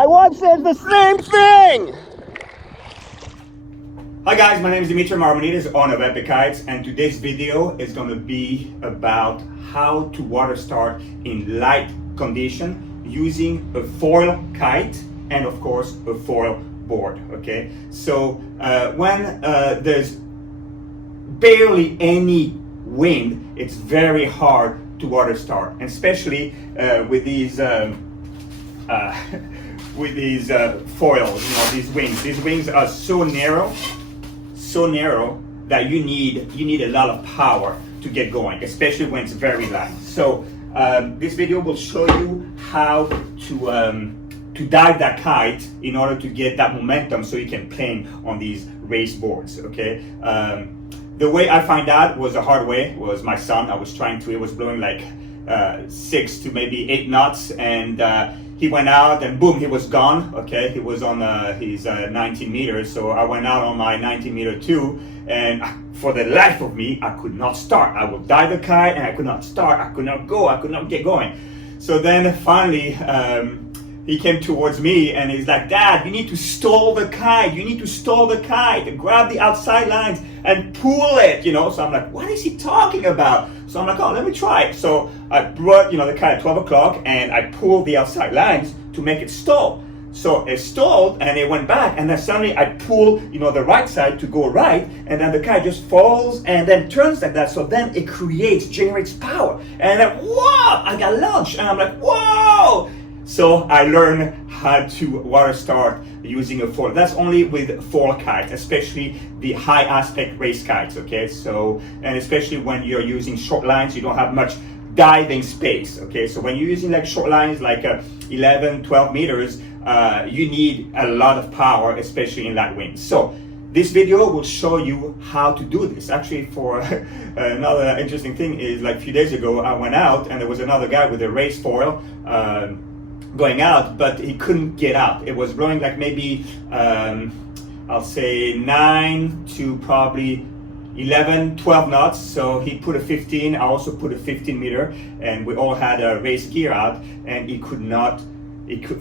My wife says the same thing! Hi guys, my name is Dimitri Maramenides, owner of EPICKITES, and today's video is going to be about how to water start in light condition using a foil kite and of course a foil board. Okay, so when there's barely any wind, it's very hard to water start, and especially with these foils, these wings. These wings are so narrow that you need a lot of power to get going, especially when it's very light. So this video will show you how to dive that kite in order to get that momentum so you can plane on these race boards. Okay. The way I find out was the hard way. Was my son. It was blowing like 6 to maybe 8 knots, and he went out and boom, he was gone. Okay, he was on his 19 meters, so I went out on my 19 meter too, and for the life of me, I could not start. I would dive the kite and I could not start. I could not go. I could not get going. So then finally, he came towards me and he's like, "Dad, you need to stall the kite. You need to stall the kite. Grab the outside lines and pull it." So I'm like, "What is he talking about?" So I'm like, "Oh, let me try it." So I brought, the kite at 12 o'clock and I pulled the outside lines to make it stall. So it stalled and it went back, and then suddenly I pull, the right side to go right, and then the kite just falls and then turns like that. So then it generates power. And then, whoa, I got launched, and I'm like, whoa! So I learned how to water start using a foil. That's only with foil kites, especially the high aspect race kites, okay? So, and especially when you're using short lines, you don't have much diving space, okay? So when you're using like short lines, like 11, 12 meters, you need a lot of power, especially in light winds. So this video will show you how to do this. Actually, for another interesting thing is, like a few days ago, I went out and there was another guy with a race foil, going out, but he couldn't get out. It was blowing like maybe I'll say 9 to probably 11, 12 knots. So he put a 15, I also put a 15 meter, and we all had a race gear out, and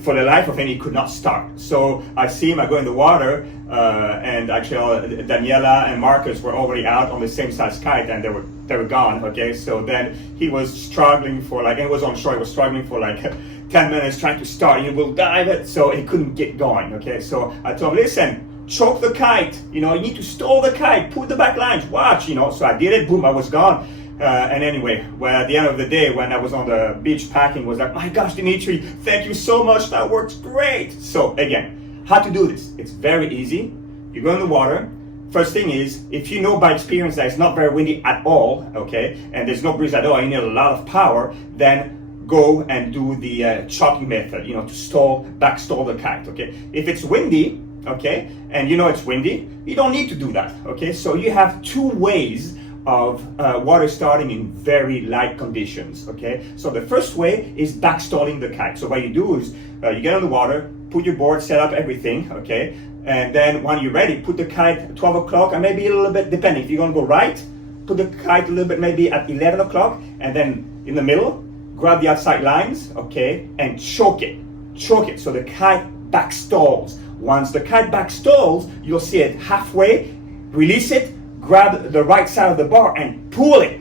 for the life of him, he could not start. So I see him, I go in the water, and actually Daniela and Marcus were already out on the same size kite, and they were gone. Okay, so then he was struggling for like, and it was on shore, he was struggling for like 10 minutes trying to start. He will dive it, so he couldn't get going. Okay, so I told him, listen, choke the kite, you need to stall the kite, put the back lines, watch, so I did it, boom, I was gone. And anyway, well, at the end of the day, when I was on the beach packing, was like, my gosh, Dimitri, thank you so much, that works great. So again, how to do this? It's very easy. You go in the water. First thing is, if you know by experience that it's not very windy at all, okay, and there's no breeze at all, you need a lot of power, then go and do the choking method, to back stall the kite, okay? If it's windy, okay, and it's windy, you don't need to do that, okay? So you have 2 ways of water starting in very light conditions, okay? So the first way is back stalling the kite. So what you do is you get on the water, put your board, set up everything, okay? And then when you're ready, put the kite at 12 o'clock and maybe a little bit, depending. If you're gonna go right, put the kite a little bit maybe at 11 o'clock, and then in the middle, grab the outside lines, okay, and choke it. So the kite back stalls. Once the kite back stalls, you'll see it halfway, release it, grab the right side of the bar and pull it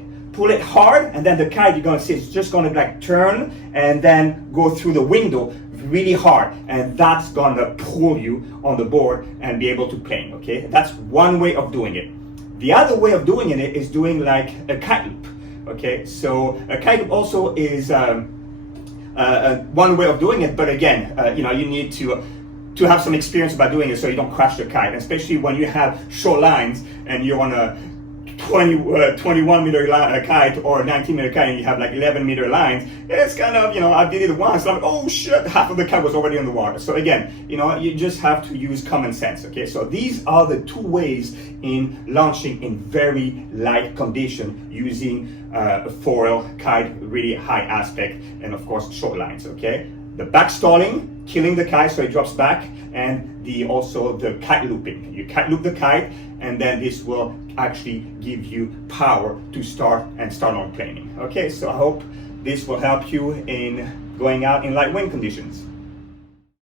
hard, and then the kite, you're gonna see it's just gonna like turn and then go through the window really hard, and that's gonna pull you on the board and be able to plane, okay? That's one way of doing it. The other way of doing it is doing like a kite loop, okay? So a kite loop also is one way of doing it, but again, you need to have some experience about doing it so you don't crash the kite, especially when you have short lines and you're on a 21 meter kite or 19 meter kite and you have like 11 meter lines. It's kind of, I did it once, I'm like, oh shit, half of the kite was already in the water. So again, you just have to use common sense, okay? So these are the 2 ways in launching in very light condition using a foil kite, really high aspect, and of course short lines, okay? The back stalling, killing the kite so it drops back, and also the kite looping. You kite loop the kite, and then this will actually give you power to start on planing. Okay, so I hope this will help you in going out in light wind conditions.